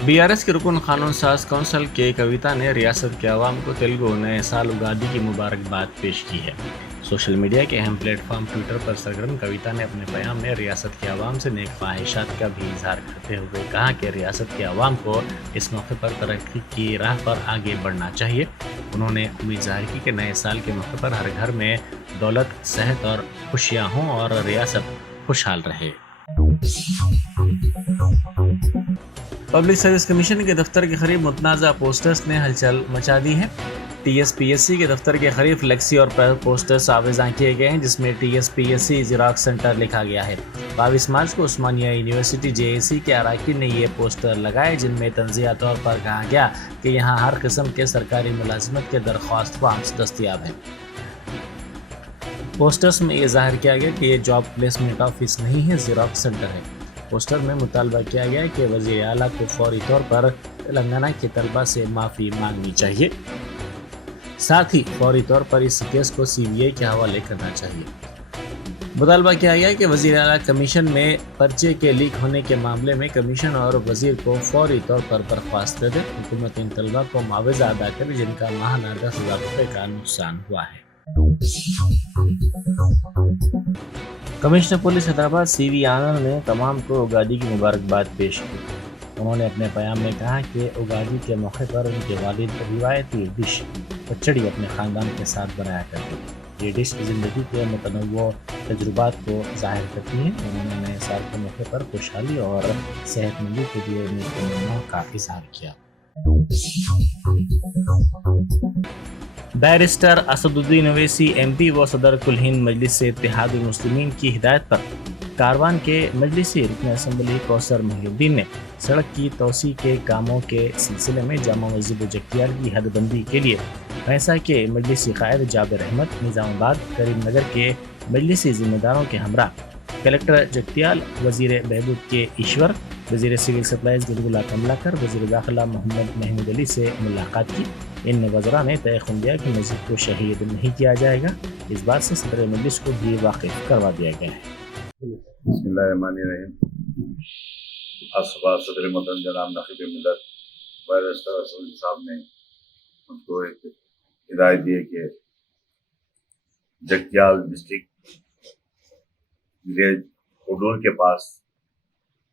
BRS के रुकन कानून साज कौंसल के कविता ने रियासत के अवाम को तेलुगु नए साल उगादी की मुबारकबाद पेश की है। सोशल मीडिया के अहम प्लेटफॉर्म ट्विटर पर सरगर्म कविता ने अपने पैगाम में रियासत के अवाम से नेक ख्वाहिशात का भी इजहार करते हुए कहा कि रियासत के अवाम को इस मौके पर तरक्की की राह पर आगे बढ़ना चाहिए। उन्होंने उम्मीद जाहिर की कि नए साल के मौके पर हर घर में दौलत, सेहत और खुशियाँ हों और रियासत खुशहाल रहे। पब्लिक सर्विस कमीशन के दफ्तर के करीब मुतनाज़ा पोस्टर्स ने हलचल मचा दी है। टीएसपीएससी के दफ्तर के करीब फ्लेक्सी और पोस्टर्स आवेज़ां किए गए हैं जिसमें टीएसपीएससी ज़ेरॉक्स सेंटर लिखा गया है। 22 मार्च को उस्मानिया यूनिवर्सिटी जेएसी के अरकान ने ये पोस्टर लगाए जिनमें तंज़िया तौर पर कहा गया कि यहाँ हर किस्म के सरकारी मुलाजिमत के दरख्वास्त फॉर्म्स दस्तियाब हैं। पोस्टर्स में ये जाहिर किया गया कि ये जॉब प्लेसमेंट ऑफिस नहीं है, ज़ेरॉक्स सेंटर है। पोस्टर में मुतालबा किया गया है कि वज़ीर आला को फौरी तौर पर तेलंगाना के तलबा से माफ़ी मांगनी चाहिए, साथ ही फौरी तौर पर इस केस को सीबीआई के हवाले करना चाहिए। मुतालबा किया गया है कि वज़ीर आला कमीशन में पर्चे के लीक होने के मामले में कमीशन और वज़ीर को फौरी तौर पर बर्खास्त दे दे। हुकूमत इन तलबा को मुआवजा अदा करे जिनका माहाना 10,000 रुपये का नुकसान हुआ है। कमिश्नर पुलिस हैदराबाद सीवी आनंद ने तमाम को उगादी की मुबारकबाद पेश की। उन्होंने अपने पैगाम में कहा कि उगादी के मौके पर उनके वालिद रिवायती डिश पचड़ी अपने ख़ानदान के साथ बनाया करते थे। ये डिश ज़िंदगी के मुतनव्वो तजुर्बात को ज़ाहिर करती है। उन्होंने नए साल के मौके पर खुशहाली और सेहतमंदी के लिए नेक तमन्नाओं का इज़हार किया। बैरिस्टर असदुद्दीन अवैसी एमपी व सदर कुल हिंद मजलिस से इत्तेहादुल मुस्लिमीन की हिदायत पर कारवान के मजलिसी रुकन असम्बली कौसर मोहिउद्दीन ने सड़क की तोसी के कामों के सिलसिले में जामा मस्जिद जगतियाल की हदबंदी के लिए भैंसा के मजलिसी कायद जाबिर अहमद, निज़ामाबाद, करीमनगर के मजलिसी जिम्मेदारों के हमरा कलेक्टर जगतियाल, वजीर बहबूद के ईश्वर, वजीर सिविल सप्लाईज गुलगुला कमलाकर, वजीर दाखिला मोहम्मद महमूद अली से मुलाकात की। इन वज़रा ने तयख़ुन दिया कि मस्जिद को शहीद नहीं किया जाएगा। इस बात से सदर मजलिस को भी वाकिफ करवा दिया गया है। बिस्मिल्लाहिर्रहमानिर्रहीम। आज सुबह सदर मोहतरम जनाब नक़ीब मिल्लत बैरिस्टर असद साहब ने मुझको एक हिदायत दी है कि जगतियाल डिस्ट्रिक्ट विलेज उडूर के पास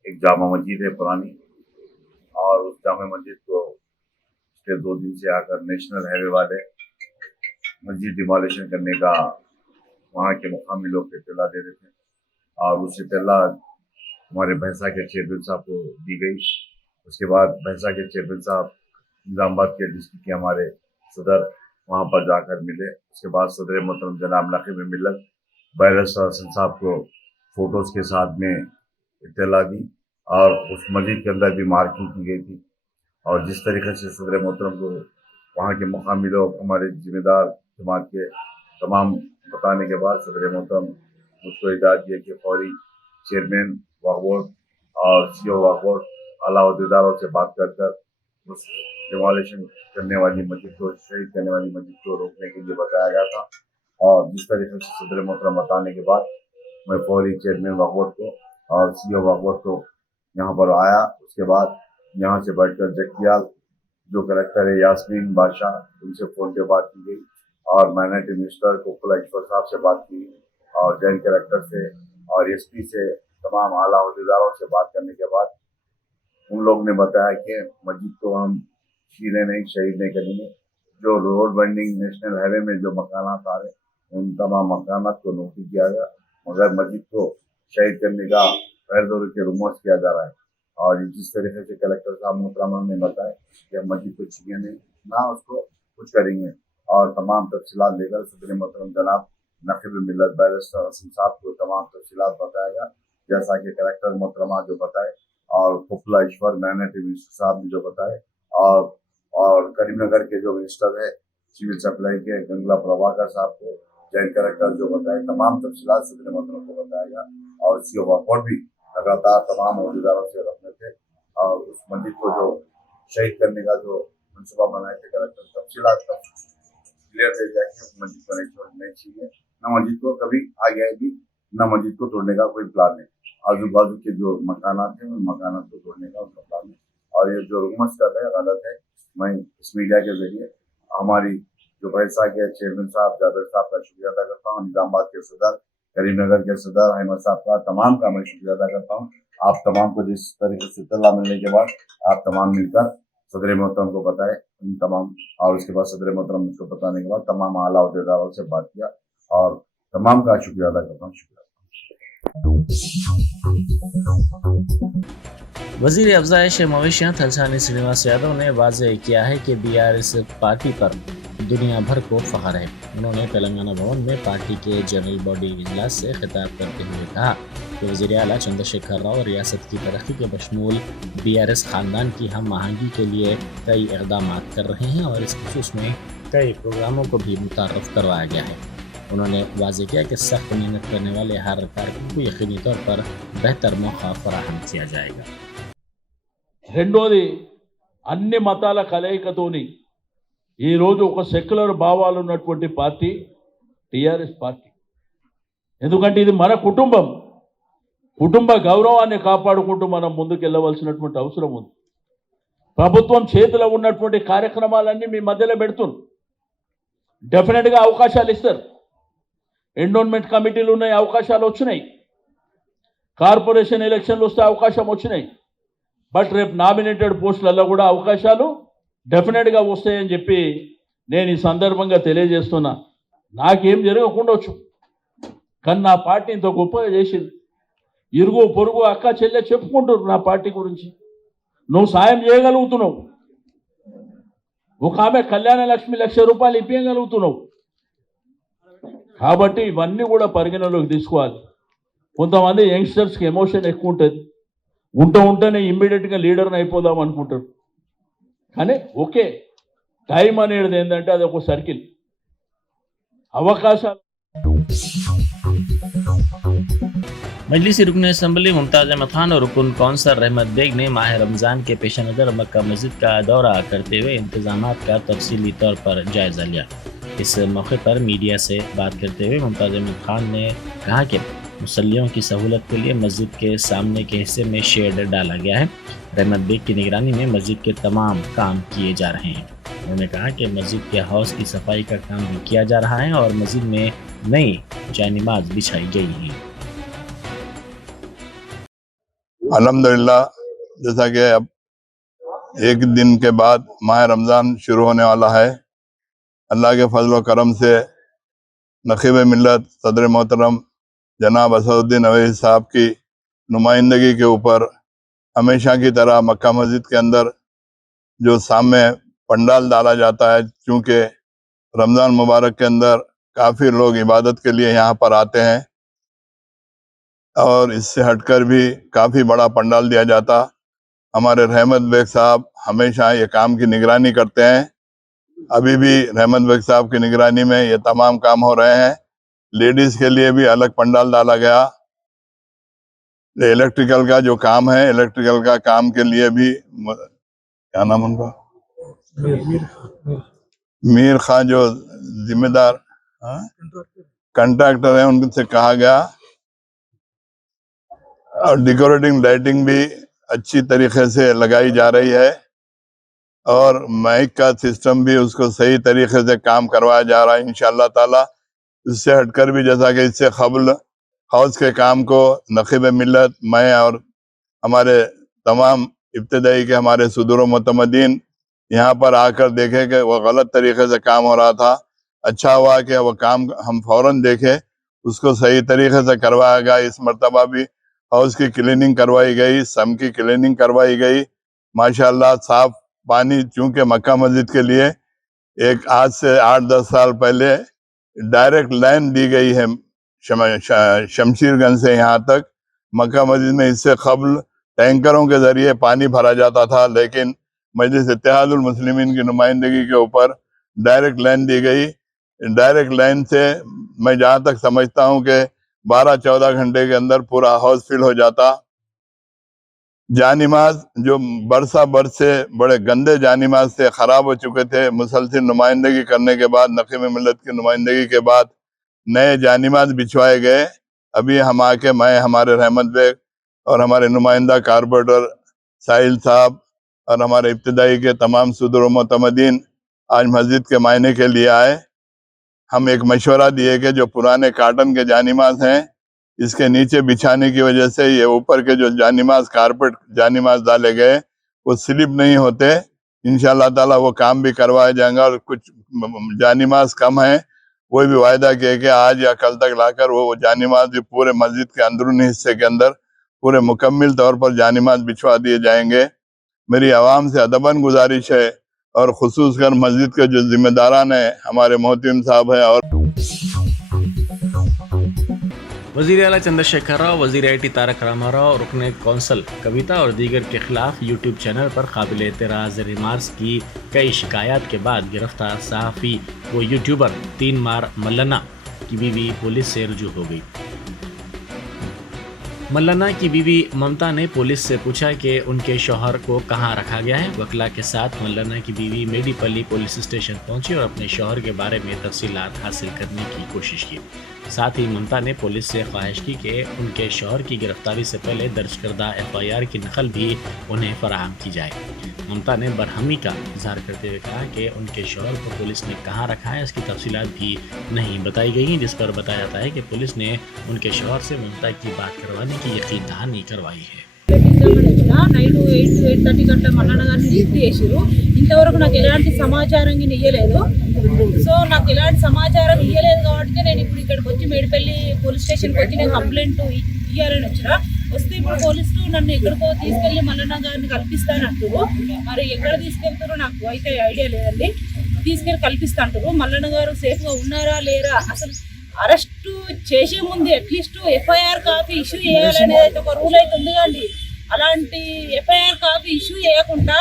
एक जामा मस्जिद है पुरानी, और उस जामा मस्जिद को पिछले 2 दिन से आकर नेशनल हाईवे वाले मस्जिद डिमोलिशन करने का वहाँ के मुकामी लोग इत्तला दे रहे थे, और उस इत्तला हमारे भैंसा के चेयरमैन साहब को दी गई। उसके बाद भैंसा के चेयरमैन साहब निज़ामाबाद के डिस्ट्रिक्ट के हमारे सदर वहाँ पर जाकर मिले। उसके बाद सदर मोहतरम जनाब नक़ीब मिल्लत बैरिस्टर असद साहब को फ़ोटोज़ के साथ में इत्तला दी, और उस मस्जिद के अंदर भी मार्किंग की गई थी। और जिस तरीके से सदर मोहतरम को वहाँ के मुकामी लोग हमारे जिम्मेदार जमात के तमाम बताने के बाद सदर मोहतरम मुझको हिदायत दिया कि फौरी चेयरमैन वक्फ बोर्ड और सीईओ वक्फ बोर्ड आला अहदेदारों से बात कर उस डिमोलिशन करने वाली मस्जिद को, शहीद करने वाली मस्जिद को रोकने के लिए बताया गया था। और जिस तरीके से सदर मोहतरम बताने के बाद मैं फौरी चेयरमैन वक्फ बोर्ड को और सीईओ वक्फ बोर्ड को यहाँ पर आया। उसके बाद यहाँ से बैठकर जगतियाल जो कलेक्टर है यास्मीन बादशाह, उनसे फ़ोन पे बात की गई, और माइनॉरिटी मिनिस्टर कोकुला ईश्वर साहब से बात की, और जॉइंट कलेक्टर से और एसपी से तमाम आला अहदेदारों से बात करने के बाद उन लोग ने बताया कि मस्जिद को हम छीने नहीं, शहीद नहीं करेंगे। जो रोड बंडिंग नेशनल हाईवे में जो मकानात आ रहे उन तमाम मकानात को नोटिस किया गया, मगर मस्जिद को शहीद करने का गैर ज़रूरी के रुमर्स किया जा रहा है। और जिस तरीके से कलेक्टर साहब मोहतरमा ने बताया कि हम मस्जिद को छीने नहीं, ना उसको कुछ करेंगे, और तमाम तफसीलात लेकर सदर मोहतरम जनाब नक़ीब मिल्लत बैरिस्टर असद साहब को तमाम तफसीलात बताएगा, जैसा कि कलेक्टर मोहतरमा जो बताए और कोकुला ईश्वर माइनॉरिटी मिनिस्टर साहब ने जो बताए, और करीमनगर के जो मिनिस्टर है सिविल सप्लाई के गंगला प्रभाकर साहब को जॉइंट कलेक्टर जो बताए, तमाम तफसीलात सदर मोहतरम को बताएगा। और सीओ वक्फ भी लगातार तमाम अहदेदारों से रखने थे, और उस मस्जिद को जो शहीद करने का जो मनसूबा बनाए थे कलेक्टर तफसीलात क्लियर दे दिया कि मस्जिद को नहीं चाहिए, न मस्जिद को कभी आगे आएगी, न मस्जिद को तोड़ने का कोई प्लान है। आजू बाजू के जो मकानात हैं उन मकानात को तोड़ने का उनका प्लान है। اور یہ جو رکمس کر رہے ہیں غلط ہے. میں اس میڈیا کے ذریعے ہماری جو بھینسا کے چیئرمین صاحب جابر صاحب کا شکریہ ادا کرتا ہوں, نظام آباد کے صدر, کریم نگر کے صدر احمد صاحب کا, تمام کا میں شکریہ ادا کرتا ہوں. آپ تمام کو جس طریقے سے اطلاع ملنے کے بعد آپ تمام مل کر صدر محترم کو بتائے, ان تمام, اور اس کے بعد صدر محترم مجھ کو بتانے کے بعد تمام اعلیٰ عہدیداروں سے بات کیا اور تمام کا شکریہ ادا کرتا ہوں. شکریہ. وزیر افزائش مویشیاں تھلسانی سرینواس یادو نے واضح کیا ہے کہ BRS پارٹی پر دنیا بھر کو فخر ہے. انہوں نے تلنگانہ بھون میں پارٹی کے جنرل باڈی اجلاس سے خطاب کرتے ہوئے کہا کہ وزیر اعلیٰ چندر شیکھر راؤ ریاست کی ترقی کے بشمول BRS خاندان کی ہم آہنگی کے لیے کئی اقدامات کر رہے ہیں اور اس خصوص میں کئی پروگراموں کو بھی متعارف کروایا گیا ہے. انہوں نے واضح کیا کہ سخت محنت کرنے والے ہر کارکن کو یقینی طور پر بہتر موقع فراہم کیا جائے گا. రెండోది అన్ని మతాల కలయికతోని ఈరోజు ఒక సెక్యులర్ భావాలు ఉన్నటువంటి పార్టీ టీఆర్ఎస్ పార్టీ. ఎందుకంటే ఇది మన కుటుంబ గౌరవాన్ని కాపాడుకుంటూ మనం ముందుకు వెళ్ళవలసినటువంటి అవసరం ఉంది. ప్రభుత్వం చేతిలో ఉన్నటువంటి కార్యక్రమాలన్నీ మీ మధ్యలో పెడుతున్నారు. డెఫినెట్గా అవకాశాలు ఇస్తారు. ఎండోన్మెంట్ కమిటీలు ఉన్నాయి, అవకాశాలు వచ్చినాయి. కార్పొరేషన్ ఎలక్షన్లు వస్తే అవకాశం వచ్చినాయి. బట్ రేపు నామినేటెడ్ పోస్టులలో కూడా అవకాశాలు డెఫినెట్గా వస్తాయని చెప్పి నేను ఈ సందర్భంగా తెలియజేస్తున్నా. నాకేం జరగకుండొచ్చు, కానీ నా పార్టీ ఇంత గొప్పగా చేసింది. ఇరుగు పొరుగు అక్క చెల్లె చెప్పుకుంటారు నా పార్టీ గురించి. నువ్వు సాయం చేయగలుగుతున్నావు, ఒక ఆమె కళ్యాణ లక్ష్మి ₹1,00,000 ఇప్పించగలుగుతున్నావు. కాబట్టి ఇవన్నీ కూడా పరిగణలోకి తీసుకోవాలి. కొంతమంది యంగ్స్టర్స్కి ఎమోషన్ ఎక్కువ ఉంటుంది, ఉంటేనే ఇమ్మీడియట్గా లీడర్ని అయిపోదాం అనుకుంటారు. కానీ ఓకే, టైం అనేది ఏంటంటే అది ఒక సర్కిల్. అవకాశాలు. मजलिसी रुकन असम्बली मुमताज़ अहमद खान और रुकन कौंसर रहमत बेग ने माह रमज़ान के पेश नज़र मक्का मस्जिद का दौरा करते हुए इंतज़ामात का तफसीली तौर पर जायज़ा लिया. इस मौके पर मीडिया से बात करते हुए मुमताज़ अहमद खान ने कहा कि मुसल्लियों की सहूलत के लिए मस्जिद के सामने के हिस्से में शेड डाला गया है. रहमत बेग की निगरानी में मस्जिद के तमाम काम किए जा रहे हैं. उन्होंने कहा कि मस्जिद के हौज की सफाई का काम भी किया जा रहा है और मस्जिद में नई जानिमाज बिछाई गई है. अल्हम्दुलिल्लाह, जैसा कि अब एक दिन के बाद माह रमज़ान शुरू होने वाला है. अल्लाह के फजल व करम से नक़ीब मिल्लत सदर मोहतरम जनाब असदुद्दीन अवैसी साहब की नुमाइंदगी के ऊपर हमेशा की तरह मक्का मस्जिद के अंदर जो सामने पंडाल डाला जाता है, चूँकि रमज़ान मुबारक के अंदर काफ़ी लोग इबादत के लिए यहाँ पर आते हैं और इससे हटकर भी काफ़ी बड़ा पंडाल दिया जाता. हमारे रहमत बेग साहब हमेशा ये काम की निगरानी करते हैं. अभी भी रहमत बेग साहब की निगरानी में ये तमाम काम हो रहे हैं. लेडीज़ के लिए भी अलग पंडाल डाला गया. इलेक्ट्रिकल का जो काम है, इलेक्ट्रिकल का काम के लिए भी, क्या नाम उनका, मीर खान जो जिम्मेदार कंट्रैक्टर है, उनसे कहा गया. और डेकोरेटिंग लाइटिंग भी अच्छी तरीके से लगाई जा रही है और माइक का सिस्टम भी उसको सही तरीके से काम करवाया जा रहा है इंशाअल्लाह ताला. इससे हटकर भी जैसा कि इससे क़ब्ल हाउस के काम को नक़ीब मिल्लत, मैं और हमारे तमाम इब्तदाई के हमारे सुदूर मुतमदीन यहाँ पर आकर देखे कि वो गलत तरीके से काम हो रहा था. अच्छा हुआ कि वो काम हम फ़ौरन देखे, उसको सही तरीके से करवाया गया. इस मरतबा भी हाउस की क्लीनिंग करवाई गई, सम की क्लीनिंग करवाई गई. माशाअल्लाह साफ पानी, चूँकि मक्का मस्जिद के लिए एक आज से 8-10 साल पहले डायरेक्ट लाइन दी गई है शमशीरगंज से यहाँ तक मक्का मस्जिद में. इससे क़ब्ल टैंकरों के ज़रिए पानी भरा जाता था, लेकिन मजलिस इत्तेहादुल मुस्लिमीन की नुमाइंदगी के ऊपर डायरेक्ट लाइन दी गई. डायरेक्ट लाइन से मैं जहाँ तक समझता हूँ कि 12-14 घंटे के अंदर पूरा हाउस फिल हो जाता. जानिमाज जो बरस से बड़े गंदे जानिमाज से ख़राब हो चुके थे, मुसलसिल नुमाइंदगी करने के बाद, नक़ीब मिल्लत की नुमाइंदगी के बाद नए जानिमाज बिछवाए गए. अभी हम आके, मैं, हमारे रहमत बेग और हमारे नुमाइंदा कारपोरेटर साहिल साहब اور ہمارے ابتدائی کے تمام صدر و معتمدین آج مسجد کے معائنے کے لیے آئے. ہم ایک مشورہ دیے کہ جو پرانے کاٹن کے جانماز ہیں اس کے نیچے بچھانے کی وجہ سے یہ اوپر کے جو جانماز کارپیٹ جانماز ڈالے گئے وہ سلپ نہیں ہوتے. انشاءاللہ تعالیٰ وہ کام بھی کروایا جائے گا. اور کچھ جانماز کم ہیں وہ بھی وعدہ کیا کہ آج یا کل تک لا کر وہ جانماز بھی پورے مسجد کے اندرونی حصے کے اندر پورے مکمل طور پر جانماز بچھوا دیے جائیں گے. میری عوام سے ادباً گزارش ہے اور خصوص کر مسجد کے جو ذمہ داران ہیں ہمارے محترم صاحب ہیں اور وزیر اعلیٰ چندر شیکھر راؤ، وزیر آئی ٹی تارک راما راؤ، رکن کونسل کویتا اور دیگر کے خلاف یوٹیوب چینل پر قابل اعتراض ریمارکس کی کئی شکایات کے بعد گرفتار صحافی و یوٹیوبر 3 مار ملنا کی بیوی پولیس سے رجوع ہو گئی. ملنا کی بیوی ممتا نے پولیس سے پوچھا کہ ان کے شوہر کو کہاں رکھا گیا ہے. وکلا کے ساتھ ملنا کی بیوی میڈی پلی پولیس اسٹیشن پہنچی اور اپنے شوہر کے بارے میں تفصیلات حاصل کرنے کی کوشش کی. ساتھ ہی ممتا نے پولیس سے خواہش کی کہ ان کے شوہر کی گرفتاری سے پہلے درج کردہ FIR کی نقل بھی انہیں فراہم کی جائے. ممتا نے برہمی کا اظہار کرتے ہوئے کہا کہ ان کے شوہر کو پولیس نے کہاں رکھا ہے اس کی تفصیلات بھی نہیں بتائی گئی ہیں، جس پر بتایا جاتا ہے کہ پولیس نے ان کے شوہر سے ممتا کی بات کروانے کی یقین دہانی کروائی ہے. నైట్ 8:30 గంటల మల్లన్న గారిని లిఫ్ట్ చేసిరు. ఇంతవరకు నాకు ఎలాంటి సమాచారం ఇవ్వలేదు. సో నాకు ఎలాంటి సమాచారం ఇవ్వలేదు కాబట్టి నేను ఇప్పుడు ఇక్కడికి వచ్చి మేడిపల్లి పోలీస్ స్టేషన్కి వచ్చి నేను కంప్లైంట్ ఇవ్వాలని వచ్చిన. వస్తే ఇప్పుడు పోలీసులు నన్ను ఎక్కడికో తీసుకెళ్ళి మల్లన్న గారిని కల్పిస్తానంటారు. మరి ఎక్కడ తీసుకెళ్తారో నాకు అయితే ఐడియా లేదండి. తీసుకెళ్ళి కల్పిస్తాంటారు. మల్లన్న గారు సేఫ్గా ఉన్నారా లేరా, అసలు అరెస్టు చేసే ముందు అట్లీస్ట్ FIR కాపీ ఇష్యూ చేయాలనేది అయితే ఒక రూల్ అయితే ఉంది కండి. అలాంటి FIR కాపీ ఇష్యూ చేయకుండా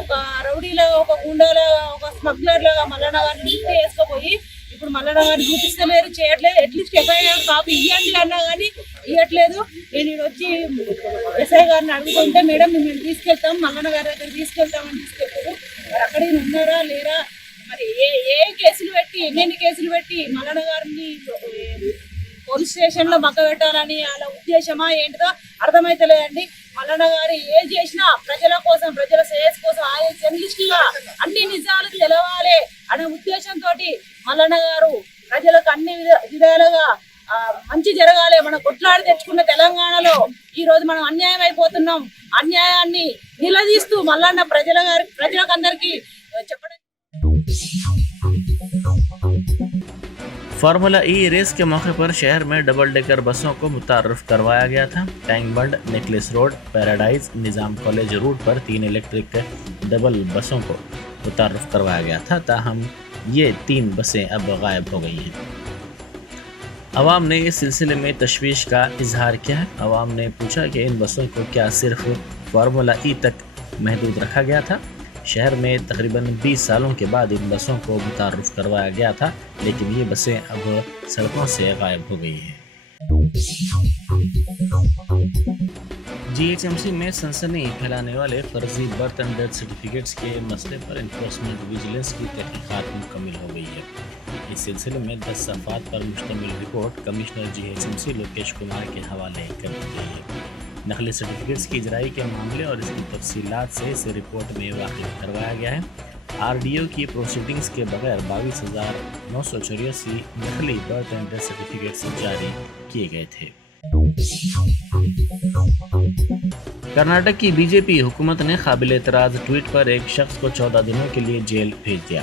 ఒక రౌడీలాగా, ఒక గుండాలాగా, ఒక స్మగ్లర్ లాగా మల్లన్న గారిని లిఫ్ట్ చేసుకుపోయి ఇప్పుడు మల్లన్న గారిని చూపిస్తలేరు, చేయట్లేదు. అట్లీస్ట్ FIR కాపీ ఇవ్వండి అన్నా కానీ ఇవ్వట్లేదు. నేను వచ్చి SI గారిని అడుగుతుంటే మేడం మేము తీసుకెళ్తాం, మల్లన్న గారి దగ్గర తీసుకెళ్తామని తీసుకెళ్తారు. మరి అక్కడ ఉన్నారా లేరా, మరి ఏ కేసులు పెట్టి ఎన్ని కేసులు పెట్టి మల్లన్న గారిని పోలీస్ స్టేషన్లో మక్క పెట్టాలని వాళ్ళ ఉద్దేశమా ఏంటిదో అర్థమైతలేదండి. మల్లన్న గారు ఏం చేసినా ప్రజల కోసం, ప్రజల శ్రేయస్ కోసం ఆయన జర్నలిస్టుగా అన్ని నిజాలు తెలవాలి అనే ఉద్దేశంతో మల్లన్న గారు ప్రజలకు అన్ని విధాలుగా మంచి జరగాలి, మనం కొట్లాడి తెచ్చుకున్న తెలంగాణలో ఈ రోజు మనం అన్యాయం అయిపోతున్నాం. అన్యాయాన్ని నిలదీస్తూ మల్లన్న ప్రజలకు అందరికీ చెప్పడం. फार्मूला ई रेस के मौके पर शहर में डबल डेकर बसों को मुतारफ करवाया गया था. टैंक बंड, नेकलेस रोड, पैराडाइज, निज़ाम कॉलेज रूट पर 3 इलेक्ट्रिक डबल बसों को मुतारफ करवाया गया था. ताहम ये 3 बसें अब गायब हो गई हैं. अवाम ने इस सिलसिले में तशवीश का इजहार किया है. अवाम ने पूछा कि इन बसों को क्या सिर्फ फार्मूला ई तक महदूद रखा गया था. शहर में तकरीबन 20 सालों के बाद इन बसों को मुतारफ करवाया गया था, लेकिन ये बसें अब सड़कों से गायब हो गई हैं. GHMC में सनसनी फैलाने वाले फर्जी बर्थ एंड डेथ सर्टिफिकेट्स के मसले पर एनफोर्समेंट विजिलेंस की तहकीकात मुकम्मल हो गई है. इस सिलसिले में 10 सफ़ात पर मुश्तमिल report commissioner GHMC Lokesh Kumar के हवाले कर दी गई है. नकली सर्टिफिकेट्स की इजराई के मामले और इसकी तफसीलात से इसे रिपोर्ट में वाकिफ करवाया गया है. RDO की प्रोसीडिंग्स के बगैर 22,984 नकली बर्थ एंड डेथ सर्टिफिकेट्स जारी किए गए थे. कर्नाटक की BJP हुकूमत ने काबिल एतराज़ ट्वीट पर एक शख्स को 14 दिनों के लिए जेल भेज दिया.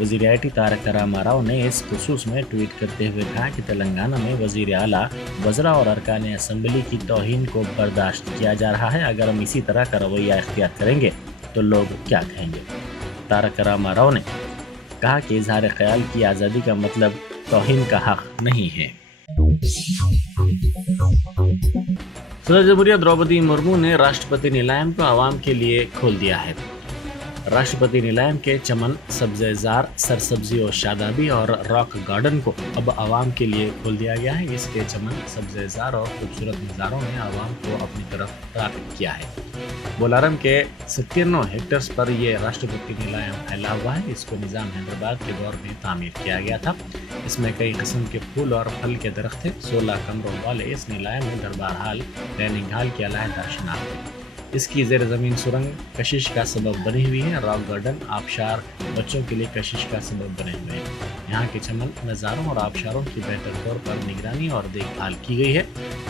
वज़ीर आईटी तारक रामा राव ने इस खुसूस में ट्वीट करते हुए कहा कि तेलंगाना में वज़ीर आला, वज़रा और अरकान असम्बली की तौहीन को बर्दाश्त किया जा रहा है. अगर हम इसी तरह का रवैया इख्तियार करेंगे तो लोग क्या कहेंगे. तारक रामा राव ने कहा कि इजहार ख्याल की आज़ादी का मतलब तौहीन का हक नहीं है. सदर जमहूरिया द्रौपदी मुर्मू ने राष्ट्रपति नीलायम को आवाम के लिए खोल दिया है. राष्ट्रपति नीलायम के चमन, सब्ज़ेज़ार, सरसब्जी और शादाबी और रॉक गार्डन को अब आवाम के लिए खोल दिया गया है. इसके चमन, सब्ज़ेज़ार और खूबसूरत नज़ारों ने आवाम को अपनी तरफ राग़िब किया है. बोलारम के 97 हेक्टेयर्स पर ये राष्ट्रपति नीलायम फैला हुआ है. इसको निज़ाम हैदराबाद के दौर में तामीर किया गया था. इसमें कई किस्म के फूल और फल के दरख्त थे. 16 कमरों वाले इस नीलायम में दरबार हाल, डाइनिंग हाल की अलहदा शनाख्त है. اس کی زیر زمین سرنگ کشش کا سبب بنی ہوئی ہے۔ راک گارڈن آبشار بچوں کے لیے کشش کا سبب بنے ہوئے ہیں۔ یہاں کے چمن نظاروں اور آبشاروں کی بہتر طور پر نگرانی اور دیکھ بھال کی گئی ہے۔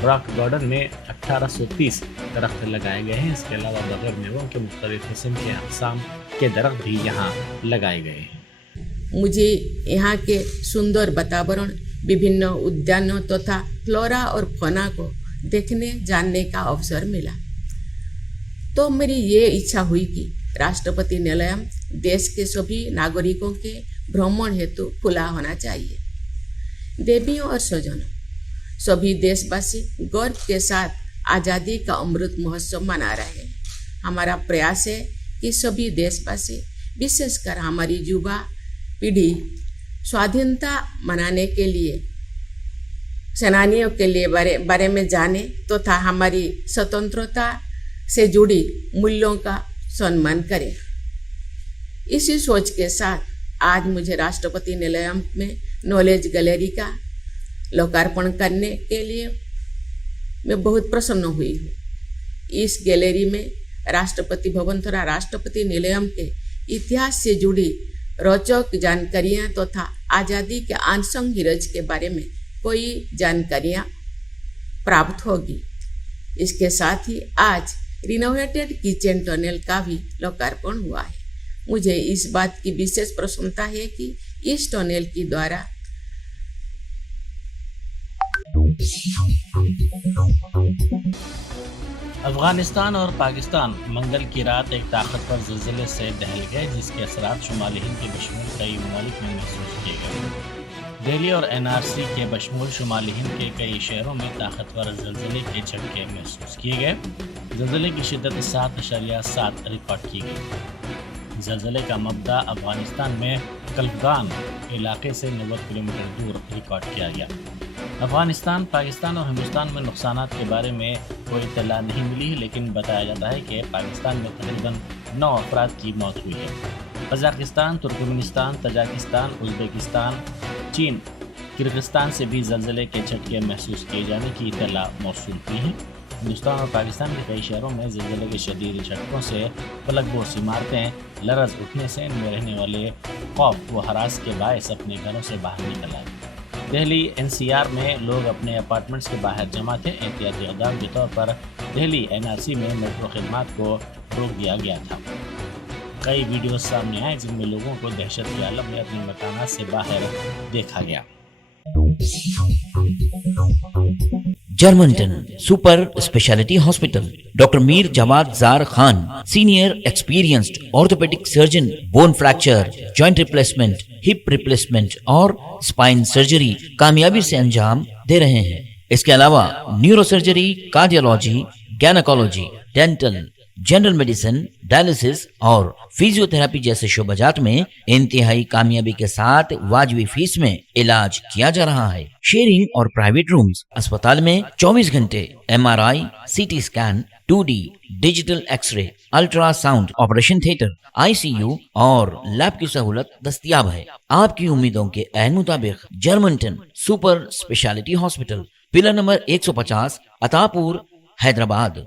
راک گارڈن میں 1830 درخت لگائے گئے ہیں۔ اس کے علاوہ بغیر میووں کے مختلف قسم کے اقسام کے درخت بھی یہاں لگائے گئے ہیں۔ मुझे यहाँ के सुंदर वातावरण, विभिन्न उद्यानों तथा फ्लोरा और फौना को देखने जानने का अवसर मिला। तो मेरी ये इच्छा हुई कि राष्ट्रपति निलयम देश के सभी नागरिकों के भ्रमण हेतु खुला होना चाहिए। देवियों और स्वजनों, सभी देशवासी गर्व के साथ आज़ादी का अमृत महोत्सव मना रहे हैं। हमारा प्रयास है कि सभी देशवासी, विशेषकर हमारी युवा पीढ़ी स्वाधीनता मनाने के लिए सेनानियों के लिए बारे में जाने तथा हमारी स्वतंत्रता से जुड़ी मूल्यों का सम्मान करें। इसी सोच के साथ आज मुझे राष्ट्रपति निलयम में नॉलेज गैलरी का लोकार्पण करने के लिए मैं बहुत प्रसन्न हुई हूँ। इस गैलरी में राष्ट्रपति भवन तथा राष्ट्रपति निलयम के इतिहास से जुड़ी रोचक जानकारियाँ तथा आज़ादी के अनसंग हीरोज के बारे में कोई जानकारियाँ प्राप्त होगी। इसके साथ ही आज रिनोवेटेड किचन टनल का भी लोकार्पण हुआ है। मुझे इस बात की विशेष प्रसन्नता है कि इस टनल के द्वारा अफगानिस्तान और पाकिस्तान मंगल की रात एक ताकतवर ज़लज़ले से दहल गए, जिसके असरात शुमाली हिंद के बशमूल कई ममालिक में महसूस किए गए। दिल्ली और NRC के बशमूल शुमाली हिंद के कई शहरों में ताकतवर ज़लज़ले के झटके महसूस किए गए। ज़लज़ले की शिद्दत 7.7 रिकॉर्ड की गई। ज़लज़ले का मबदा अफगानिस्तान में कल्फगान इलाके से 90 किलोमीटर दूर रिकॉर्ड किया गया। अफगानिस्तान, पाकिस्तान और हिंदुस्तान में नुकसानात के बारे में कोई इत्तला नहीं मिली है, लेकिन बताया जाता है कि पाकिस्तान में तकरीबन 9 अफराद की मौत हुई है। कजाकिस्तान, तुर्कमेनिस्तान, तजाकिस्तान, उज़्बेकिस्तान, चीन, किर्गिस्तान से भी ज़लज़ले के झटके महसूस किए जाने की इत्तला मौसूल हुई है। हिंदुस्तान और पाकिस्तान के कई शहरों में ज़लज़ले के शदीद झटकों से पलकबोस इमारतें लरज़ उठने से इनमें रहने वाले खौफ व हरास के बायस अपने घरों से बाहर निकल आए। दिल्ली NCR में लोग अपने अपार्टमेंट्स के बाहर जमा थे। एहतियाती इक़दाम के तौर पर दिल्ली NRC में मेट्रो खिदमात को रोक दिया गया था। कई वीडियोस सामने आए जिनमें लोगों को दहशत के आलम में अपने मकानात से बाहर देखा गया। Germanton super speciality hospital, doctor Mir Jawad Zar Khan, senior experienced orthopaedic surgeon, bone fracture, joint replacement, hip replacement और स्पाइन सर्जरी कामयाबी से अंजाम दे रहे हैं। इसके अलावा neuro surgery, cardiology, gynaecology, dental, general medicine, dialysis और फिजियोथेरेपी जैसे शोबाजात में इंतहाई कामयाबी के साथ वाजिबी फीस में इलाज किया जा रहा है। शेयरिंग और प्राइवेट रूम्स, अस्पताल में 24 घंटे MRI, CT scan, 2D digital x ray, ultrasound, operation theatre, ICU और लैब की सहूलत दस्तयाब है। आपकी उम्मीदों के ऐन मुताबिक Germanton super speciality hospital, pillar number 150, Attapur, Hyderabad.